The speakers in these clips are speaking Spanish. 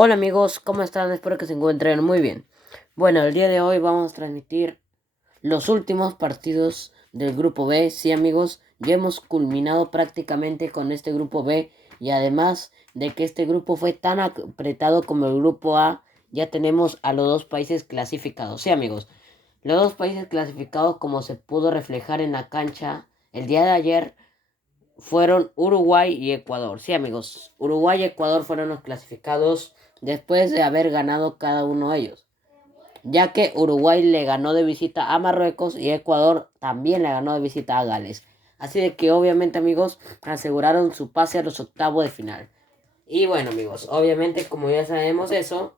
Hola amigos, ¿cómo están? Espero que se encuentren muy bien. Bueno, el día de hoy vamos a transmitir los últimos partidos del grupo B. Sí amigos, ya hemos culminado prácticamente con este grupo B y además de que este grupo fue tan apretado como el grupo A, ya tenemos a los dos países clasificados. Sí amigos, los dos países clasificados como se pudo reflejar en la cancha el día de ayer fueron Uruguay y Ecuador. Sí, amigos, Uruguay y Ecuador fueron los clasificados después de haber ganado cada uno de ellos, ya que Uruguay le ganó de visita a Marruecos y Ecuador también le ganó de visita a Gales. Así de que obviamente amigos aseguraron su pase a los octavos de final. Y bueno amigos, obviamente como ya sabemos eso,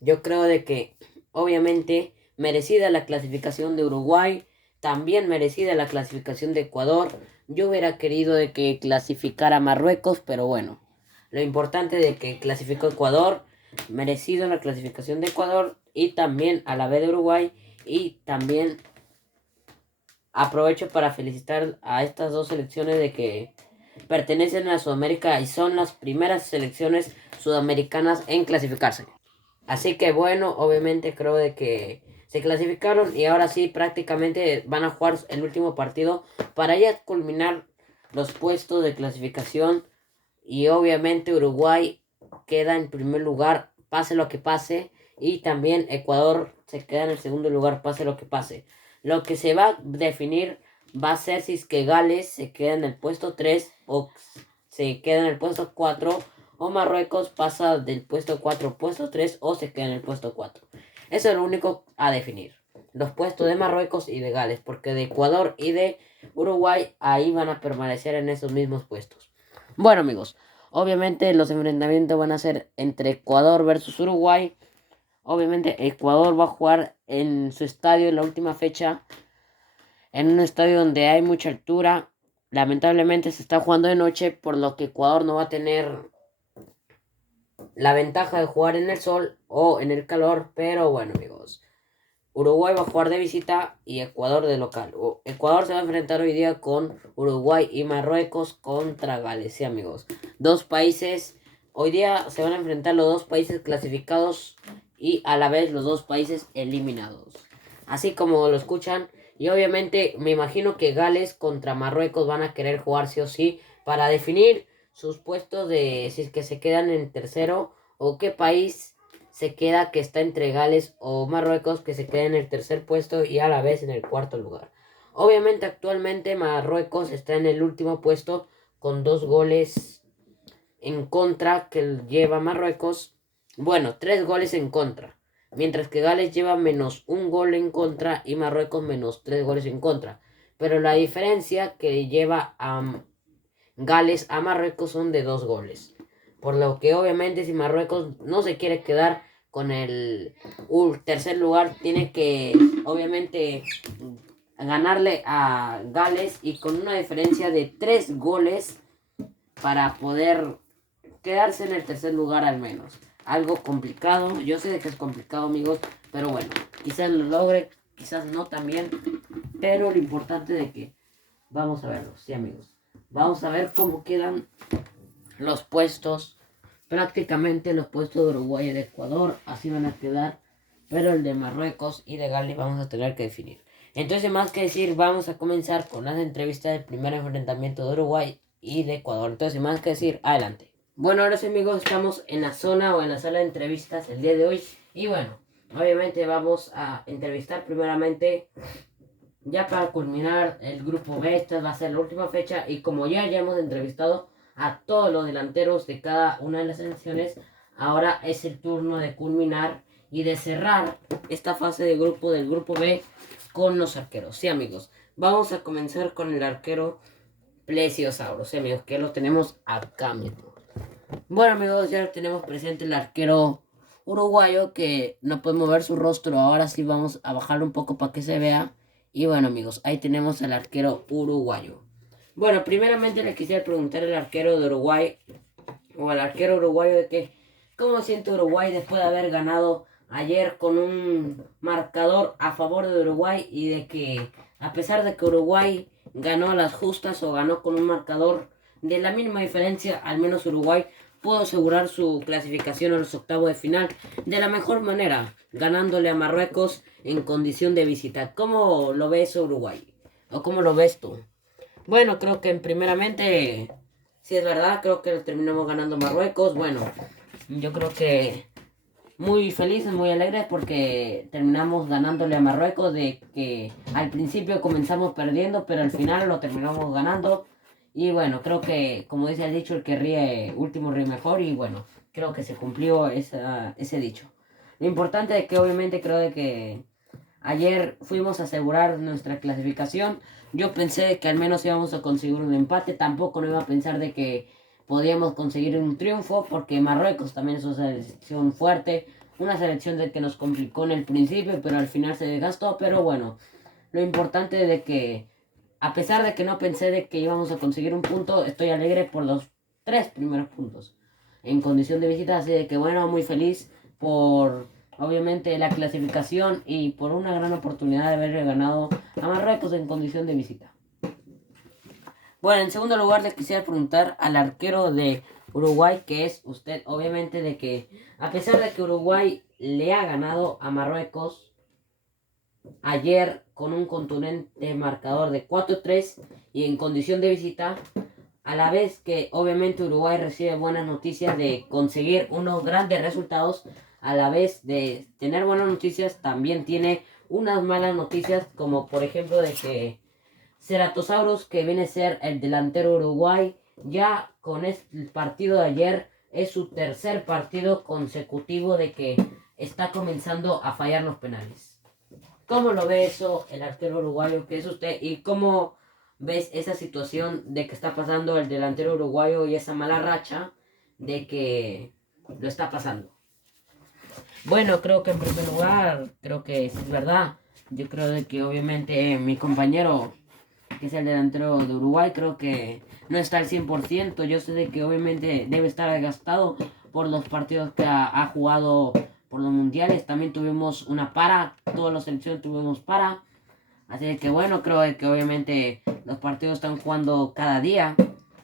yo creo de que obviamente merecida la clasificación de Uruguay, también merecida la clasificación de Ecuador. Yo hubiera querido de que clasificara Marruecos, pero bueno, lo importante de que clasificó Ecuador, merecido la clasificación de Ecuador y también a la vez de Uruguay y también aprovecho para felicitar a estas dos selecciones de que pertenecen a Sudamérica y son las primeras selecciones sudamericanas en clasificarse. Así que bueno, obviamente creo de que se clasificaron y ahora sí prácticamente van a jugar el último partido para ya culminar los puestos de clasificación y obviamente Uruguay queda en primer lugar, pase lo que pase, y también Ecuador se queda en el segundo lugar, pase lo que pase. Lo que se va a definir va a ser si es que Gales se queda en el puesto 3 o se queda en el puesto 4 o Marruecos pasa del puesto 4 al puesto 3 o se queda en el puesto 4. Eso es lo único a definir. Los puestos de Marruecos y de Gales, porque de Ecuador y de Uruguay ahí van a permanecer en esos mismos puestos. Bueno amigos, obviamente los enfrentamientos van a ser entre Ecuador versus Uruguay. Obviamente Ecuador va a jugar en su estadio en la última fecha, en un estadio donde hay mucha altura. Lamentablemente se está jugando de noche, por lo que Ecuador no va a tener la ventaja de jugar en el sol o en el calor. Pero bueno amigos, Uruguay va a jugar de visita y Ecuador de local. Ecuador se va a enfrentar hoy día con Uruguay y Marruecos contra Gales. Sí, amigos. Dos países. Hoy día se van a enfrentar los dos países clasificados y a la vez los dos países eliminados. Así como lo escuchan. Y obviamente me imagino que Gales contra Marruecos van a querer jugar sí o sí para definir sus puestos de si es que se quedan en tercero o qué país se queda que está entre Gales o Marruecos que se queda en el tercer puesto y a la vez en el cuarto lugar. Obviamente actualmente Marruecos está en el último puesto con 2 goles en contra que lleva Marruecos. Bueno, 3 goles en contra. Mientras que Gales lleva -1 gol en contra y Marruecos -3 goles en contra. Pero la diferencia que lleva a Gales a Marruecos son de 2 goles. Por lo que obviamente si Marruecos no se quiere quedar con el tercer lugar, tiene que obviamente ganarle a Gales y con una diferencia de 3 goles para poder quedarse en el tercer lugar al menos. Algo complicado, yo sé que es complicado amigos, pero bueno, quizás lo logre, quizás no también, pero lo importante de que vamos a verlo, sí amigos. Vamos a ver cómo quedan los puestos. Prácticamente los puestos de Uruguay y de Ecuador así van a quedar. Pero el de Marruecos y de Gales vamos a tener que definir. Entonces, más que decir, vamos a comenzar con las entrevistas del primer enfrentamiento de Uruguay y de Ecuador. Entonces, más que decir, adelante. Bueno, ahora sí amigos, estamos en la zona o en la sala de entrevistas el día de hoy. Y bueno, obviamente vamos a entrevistar primeramente ya para culminar el grupo B. Esta va a ser la última fecha y como ya hemos entrevistado a todos los delanteros de cada una de las selecciones, ahora es el turno de culminar y de cerrar esta fase de grupo del grupo B con los arqueros. Sí amigos, vamos a comenzar con el arquero Plesiosauro. Sí amigos, que lo tenemos acá mismo. Bueno amigos, ya tenemos presente el arquero uruguayo que no podemos ver su rostro. Ahora sí vamos a bajarlo un poco para que se vea. Y bueno amigos, ahí tenemos al arquero uruguayo. Bueno, primeramente le quisiera preguntar al arquero de Uruguay o al arquero uruguayo de que cómo siente Uruguay después de haber ganado ayer con un marcador a favor de Uruguay y de que a pesar de que Uruguay ganó a las justas o ganó con un marcador de la mínima diferencia, al menos Uruguay pudo asegurar su clasificación a los octavos de final de la mejor manera, ganándole a Marruecos en condición de visita. ¿Cómo lo ves, Uruguay? ¿O cómo lo ves tú? Bueno, creo que primeramente, si es verdad, creo que terminamos ganando Marruecos. Bueno, yo creo que muy felices, muy alegres porque terminamos ganándole a Marruecos, de que al principio comenzamos perdiendo, pero al final lo terminamos ganando. Y bueno, creo que, como dice el dicho, el que ríe último ríe mejor. Y bueno, creo que se cumplió ese dicho. Lo importante es que obviamente creo de que ayer fuimos a asegurar nuestra clasificación. Yo pensé que al menos íbamos a conseguir un empate. Tampoco no iba a pensar de que podíamos conseguir un triunfo, porque Marruecos también es una selección fuerte. Una selección de que nos complicó en el principio, pero al final se desgastó. Pero bueno, lo importante es de que, a pesar de que no pensé de que íbamos a conseguir un punto, estoy alegre por los 3 primeros puntos en condición de visita. Así de que bueno, muy feliz por obviamente la clasificación y por una gran oportunidad de haber ganado a Marruecos en condición de visita. Bueno, en segundo lugar le quisiera preguntar al arquero de Uruguay, que es usted, obviamente, de que a pesar de que Uruguay le ha ganado a Marruecos ayer con un contundente marcador de 4-3 y en condición de visita, a la vez que obviamente Uruguay recibe buenas noticias de conseguir unos grandes resultados, a la vez de tener buenas noticias, también tiene unas malas noticias, como por ejemplo de que Ceratosaurus, que viene a ser el delantero Uruguay, ya con el partido de ayer es su tercer partido consecutivo de que está comenzando a fallar los penales. ¿Cómo lo ve eso el arquero uruguayo que es usted? ¿Y cómo ves esa situación de que está pasando el delantero uruguayo y esa mala racha de que lo está pasando? Bueno, creo que en primer lugar, creo que es verdad. Yo creo de que obviamente mi compañero, que es el delantero de Uruguay, creo que no está al 100%. Yo sé de que obviamente debe estar desgastado por los partidos que ha jugado por los mundiales. También tuvimos una para, todas las selecciones tuvimos para. Así que bueno, creo que obviamente los partidos están jugando cada día.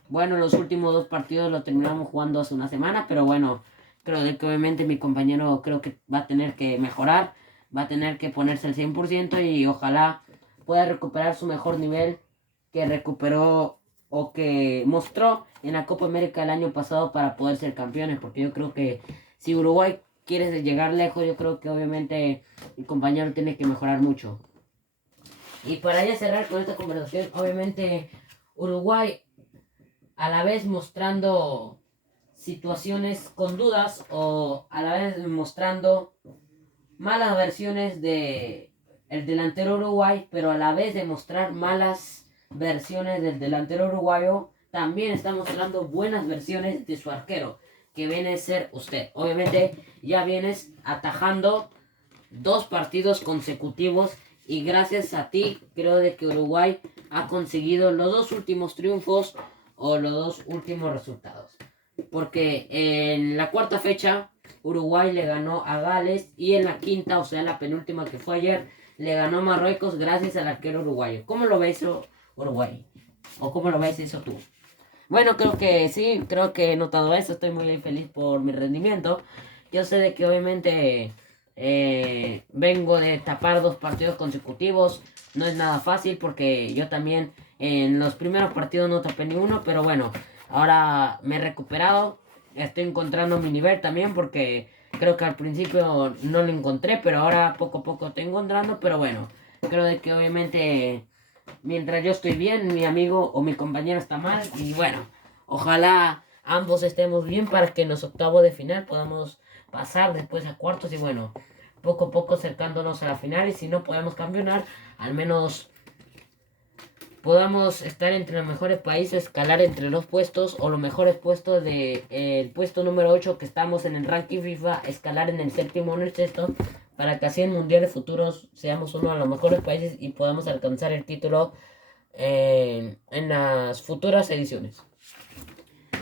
Bueno, los últimos 2 partidos los terminamos jugando hace una semana, pero bueno, creo que obviamente mi compañero creo que va a tener que mejorar, va a tener que ponerse al 100% y ojalá pueda recuperar su mejor nivel que recuperó o que mostró en la Copa América el año pasado para poder ser campeones, porque yo creo que si Uruguay quiere llegar lejos, yo creo que obviamente mi compañero tiene que mejorar mucho. Y para ya cerrar con esta conversación, obviamente Uruguay a la vez mostrando situaciones con dudas o a la vez mostrando malas versiones de el delantero Uruguay, pero a la vez de mostrar malas versiones del delantero uruguayo, también está mostrando buenas versiones de su arquero, que viene a ser usted. Obviamente ya vienes atajando 2 partidos consecutivos y gracias a ti creo de que Uruguay ha conseguido los 2 últimos triunfos o los 2 últimos resultados. Porque en la cuarta fecha Uruguay le ganó a Gales y en la quinta, o sea la penúltima que fue ayer, le ganó a Marruecos gracias al arquero uruguayo. ¿Cómo lo ves eso, Uruguay? ¿O cómo lo ves eso tú? Bueno, creo que sí, creo que he notado eso, estoy muy feliz por mi rendimiento. Yo sé de que obviamente vengo de tapar 2 partidos consecutivos, no es nada fácil porque yo también en los primeros partidos no tapé ni uno, pero bueno, ahora me he recuperado, estoy encontrando mi nivel también porque creo que al principio no lo encontré, pero ahora poco a poco estoy encontrando, pero bueno, creo de que obviamente mientras yo estoy bien, mi amigo o mi compañero está mal. Y bueno, ojalá ambos estemos bien para que en los octavos de final podamos pasar después a cuartos. Y bueno, poco a poco acercándonos a la final. Y si no podemos campeonar, al menos podamos estar entre los mejores países, escalar entre los puestos o los mejores puestos de el puesto número 8 que estamos en el ranking FIFA, escalar en el séptimo o en el sexto, para que así en mundiales futuros seamos uno de los mejores países y podamos alcanzar el título en las futuras ediciones.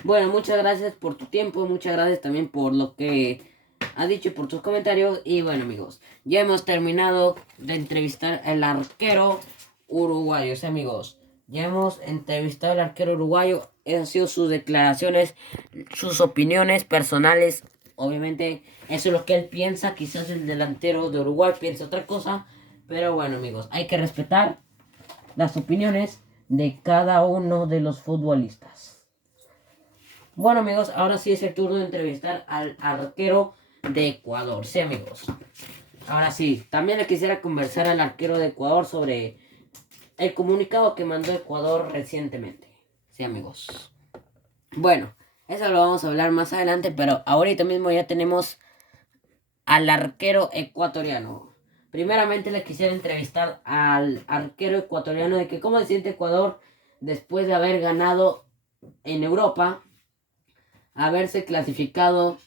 Bueno, muchas gracias por tu tiempo, muchas gracias también por lo que has dicho y por tus comentarios. Y bueno, amigos, ya hemos terminado de entrevistar al arquero uruguayo, amigos. Ya hemos entrevistado al arquero uruguayo. Esas han sido sus declaraciones, sus opiniones personales. Obviamente, eso es lo que él piensa. Quizás el delantero de Uruguay piensa otra cosa. Pero bueno, amigos, hay que respetar las opiniones de cada uno de los futbolistas. Bueno, amigos, ahora sí es el turno de entrevistar al arquero de Ecuador. Sí, amigos. Ahora sí, también le quisiera conversar al arquero de Ecuador sobre el comunicado que mandó Ecuador recientemente. Sí, amigos. Bueno, eso lo vamos a hablar más adelante, pero ahorita mismo ya tenemos al arquero ecuatoriano. Primeramente le quisiera entrevistar al arquero ecuatoriano de que cómo se siente Ecuador después de haber ganado en Europa, haberse clasificado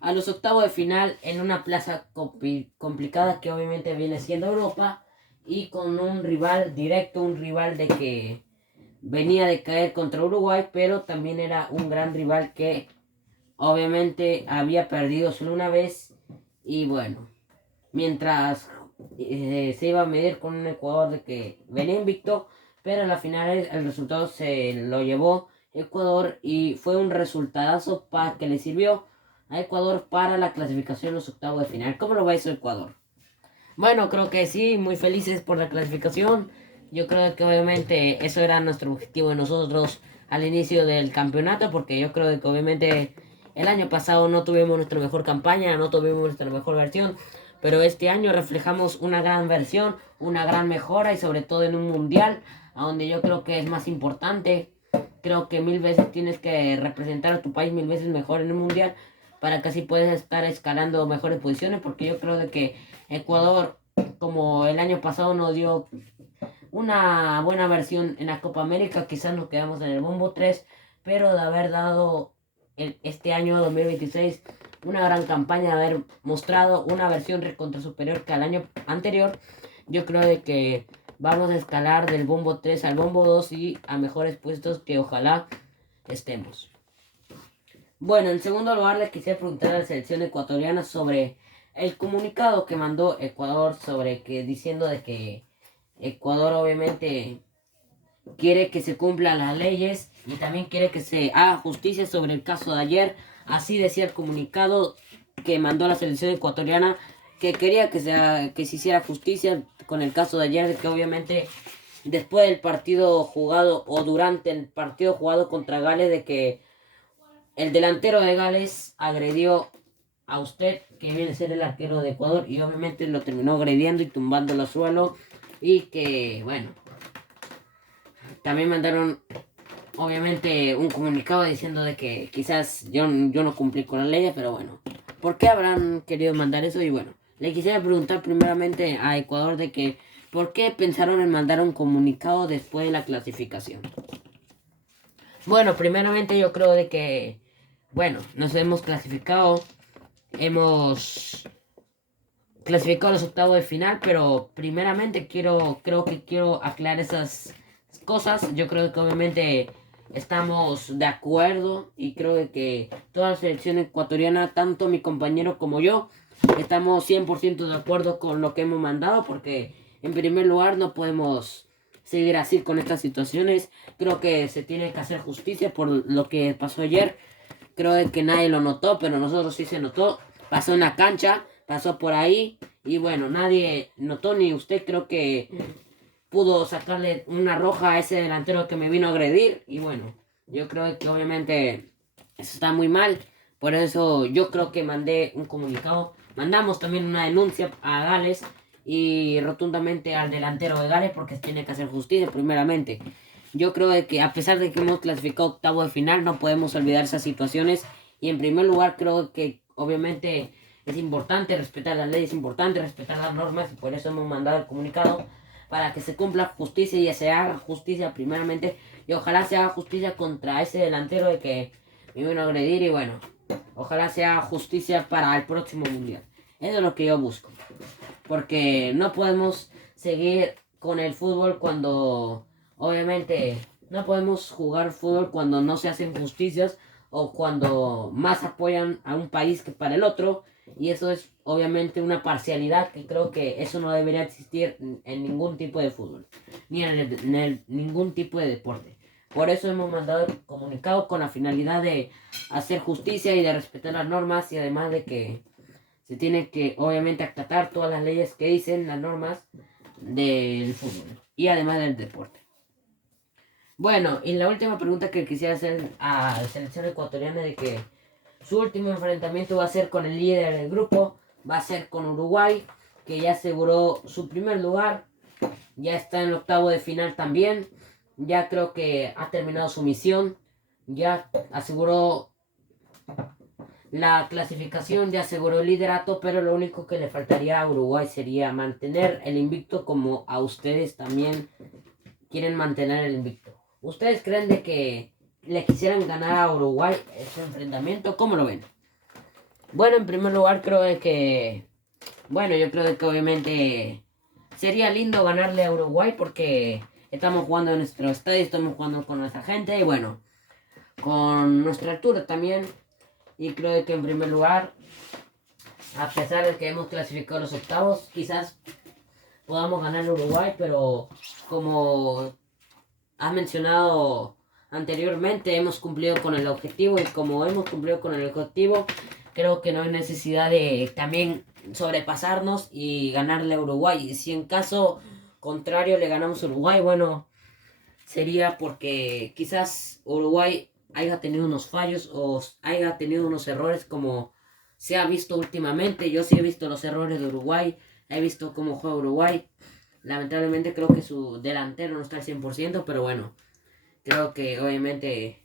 a los octavos de final en una plaza complicada que obviamente viene siendo Europa y con un rival directo, un rival de que venía de caer contra Uruguay, pero también era un gran rival que obviamente había perdido solo una vez y bueno, mientras se iba a medir con un Ecuador de que venía invicto, pero en la final el resultado se lo llevó Ecuador y fue un resultadazo que le sirvió a Ecuador para la clasificación en los octavos de final. ¿Cómo lo va eso Ecuador? Bueno, creo que sí, muy felices por la clasificación. Yo creo que obviamente eso era nuestro objetivo de nosotros al inicio del campeonato, porque yo creo que obviamente el año pasado no tuvimos nuestra mejor campaña, no tuvimos nuestra mejor versión, pero este año reflejamos una gran versión, una gran mejora y sobre todo en un mundial, a donde yo creo que es más importante. Creo que mil veces tienes que representar a tu país mil veces mejor en un mundial para que así puedas estar escalando mejores posiciones, porque yo creo de que Ecuador, como el año pasado nos dio una buena versión en la Copa América, quizás nos quedamos en el bombo 3, pero de haber dado este año 2026 una gran campaña, de haber mostrado una versión recontra superior que al año anterior, yo creo de que vamos a escalar del bombo 3 al bombo 2 y a mejores puestos que ojalá estemos. Bueno, en segundo lugar les quisiera preguntar a la selección ecuatoriana sobre el comunicado que mandó Ecuador sobre que diciendo de que Ecuador obviamente quiere que se cumplan las leyes y también quiere que se haga justicia sobre el caso de ayer. Así decía el comunicado que mandó la selección ecuatoriana, que quería que se hiciera justicia con el caso de ayer, de que obviamente después del partido jugado o durante el partido jugado contra Gales, de que el delantero de Gales agredió a usted, que viene a ser el arquero de Ecuador, y obviamente lo terminó agrediendo y tumbándolo al suelo. Y que, bueno, también mandaron, obviamente, un comunicado diciendo de que quizás yo no cumplí con la ley, pero bueno, ¿por qué habrán querido mandar eso? Y bueno, le quisiera preguntar primeramente a Ecuador de que, ¿por qué pensaron en mandar un comunicado después de la clasificación? Bueno, primeramente yo creo de que, bueno, nos hemos clasificado a los octavos de final, pero primeramente creo que quiero aclarar esas cosas. Yo creo que obviamente estamos de acuerdo y creo que toda la selección ecuatoriana, tanto mi compañero como yo, estamos 100% de acuerdo con lo que hemos mandado, porque en primer lugar no podemos seguir así con estas situaciones. Creo que se tiene que hacer justicia por lo que pasó ayer. Creo que nadie lo notó, pero nosotros sí se notó. Pasó en la cancha, pasó por ahí y bueno, nadie notó ni usted creo que pudo sacarle una roja a ese delantero que me vino a agredir y bueno, yo creo que obviamente eso está muy mal. Por eso yo creo que mandé un comunicado. Mandamos también una denuncia a Gales y rotundamente al delantero de Gales porque tiene que hacer justicia primeramente. Yo creo de que a pesar de que hemos clasificado octavo de final, no podemos olvidar esas situaciones. Y en primer lugar, creo que obviamente es importante respetar las leyes, es importante respetar las normas y por eso hemos mandado el comunicado para que se cumpla justicia y se haga justicia primeramente. Y ojalá se haga justicia contra ese delantero de que me vino a agredir y bueno, ojalá se haga justicia para el próximo mundial. Eso es lo que yo busco. Porque no podemos seguir con el fútbol cuando obviamente no podemos jugar fútbol cuando no se hacen justicias o cuando más apoyan a un país que para el otro. y eso es obviamente una parcialidad que creo que eso no debería existir en ningún tipo de fútbol, ni en ningún tipo de deporte. Por eso hemos mandado el comunicado con la finalidad de hacer justicia y de respetar las normas, y además de que se tiene que obviamente acatar todas las leyes que dicen las normas del fútbol y además del deporte. Bueno, y la última pregunta que quisiera hacer a la selección ecuatoriana de que su último enfrentamiento va a ser con el líder del grupo, va a ser con Uruguay, que ya aseguró su primer lugar, ya está en el octavo de final también, ya creo que ha terminado su misión, ya aseguró la clasificación, ya aseguró el liderato, pero lo único que le faltaría a Uruguay sería mantener el invicto, como a ustedes también quieren mantener el invicto. ¿Ustedes creen de que le quisieran ganar a Uruguay ese enfrentamiento? ¿Cómo lo ven? Bueno, en primer lugar creo de que, bueno, yo creo que obviamente sería lindo ganarle a Uruguay porque estamos jugando en nuestro estadio, estamos jugando con nuestra gente y bueno, con nuestra altura también. Y creo que en primer lugar, a pesar de que hemos clasificado los octavos, quizás podamos ganar a Uruguay, pero como has mencionado anteriormente, hemos cumplido con el objetivo, y como hemos cumplido con el objetivo, creo que no hay necesidad de también sobrepasarnos y ganarle a Uruguay. Y si en caso contrario le ganamos a Uruguay, bueno, sería porque quizás Uruguay haya tenido unos fallos o haya tenido unos errores como se ha visto últimamente. Yo sí he visto los errores de Uruguay, he visto cómo juega Uruguay. Lamentablemente creo que su delantero no está al 100%, pero bueno, creo que obviamente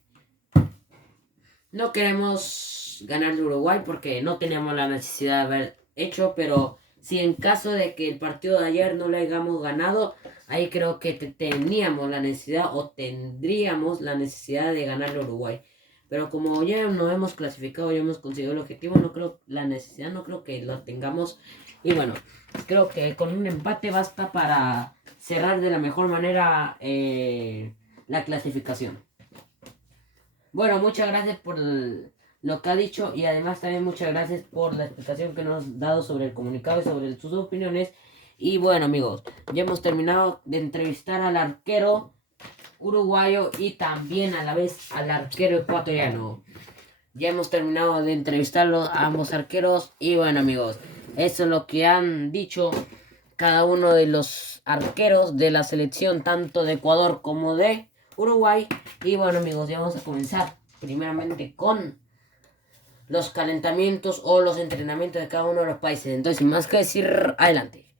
no queremos ganarle a Uruguay porque no teníamos la necesidad de haber hecho, pero si en caso de que el partido de ayer no lo hayamos ganado, ahí creo que teníamos la necesidad o tendríamos la necesidad de ganarle a Uruguay. Pero como ya nos hemos clasificado, ya hemos conseguido el objetivo, no creo la necesidad, no creo que lo tengamos. Y bueno, creo que con un empate basta para cerrar de la mejor manera la clasificación. Bueno, muchas gracias por lo que ha dicho, y además también muchas gracias por la explicación que nos ha dado sobre el comunicado y sobre sus opiniones. Y bueno, amigos, ya hemos terminado de entrevistar al arquero uruguayo y también a la vez al arquero ecuatoriano. Ya hemos terminado de entrevistarlos a ambos arqueros y bueno, amigos, eso es lo que han dicho cada uno de los arqueros de la selección, tanto de Ecuador como de Uruguay. Y bueno, amigos, ya vamos a comenzar primeramente con los calentamientos o los entrenamientos de cada uno de los países. Entonces, sin más que decir, adelante.